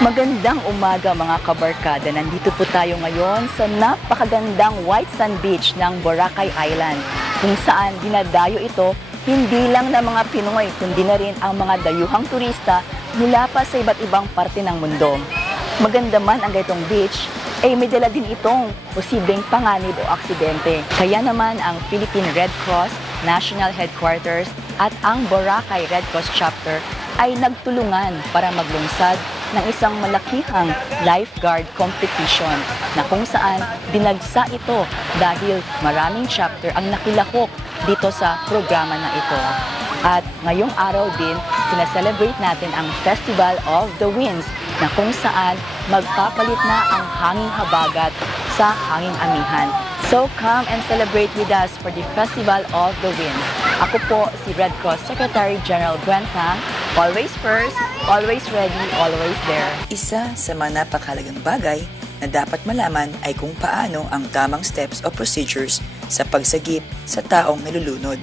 Magandang umaga mga kabarkada. Nandito po tayo ngayon sa napakagandang White Sand Beach ng Boracay Island, kung saan dinadayo ito hindi lang ng mga Pinoy kundi na rin ang mga dayuhang turista mula pa sa iba't ibang parte ng mundo. Maganda man ang ganitong beach, ay may dala din itong posibleng panganib o aksidente. Kaya naman ang Philippine Red Cross National Headquarters at ang Boracay Red Cross Chapter ay nagtulungan para maglungsad ng isang malakihang lifeguard competition na kung saan dinagsa ito dahil maraming chapter ang nakilahok dito sa programa na ito. At ngayong araw din, sinaselebrate natin ang Festival of the Winds na kung saan magpapalit na ang hanging habagat sa hanging amihan. So come and celebrate with us for the Festival of the Winds. Ako po si Red Cross Secretary General Gwen Phang, always first, always ready, always there. Isa sa mga napakahalagang bagay na dapat malaman ay kung paano ang tamang steps o procedures sa pagsagip sa taong nalulunod.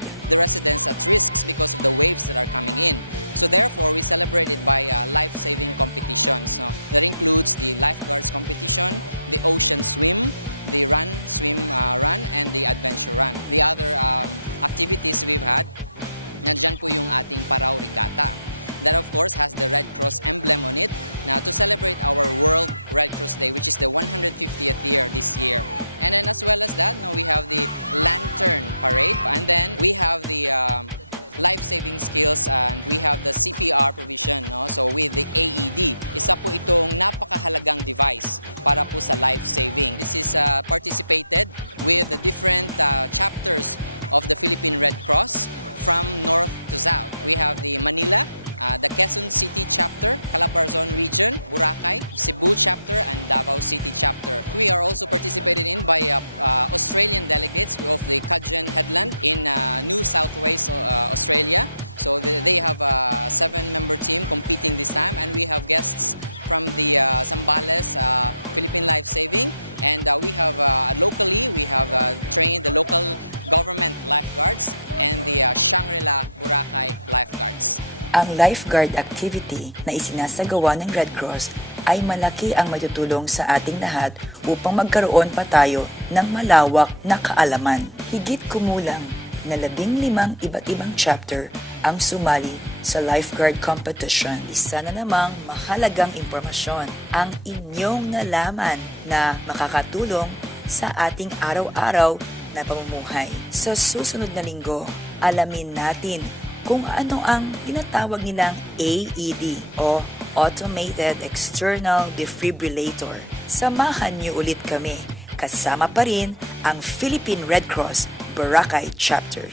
Ang lifeguard activity na isinasagawa ng Red Cross ay malaki ang matutulong sa ating lahat upang magkaroon pa tayo ng malawak na kaalaman. Higit kumulang na 15 iba't ibang chapter ang sumali sa lifeguard competition. Isa na namang mahalagang impormasyon ang inyong nalaman na makakatulong sa ating araw-araw na pamumuhay. Sa susunod na linggo, alamin natin kung ano ang tinatawag nilang AED o Automated External Defibrillator. Samahan niyo ulit kami. Kasama pa rin ang Philippine Red Cross Boracay Chapter.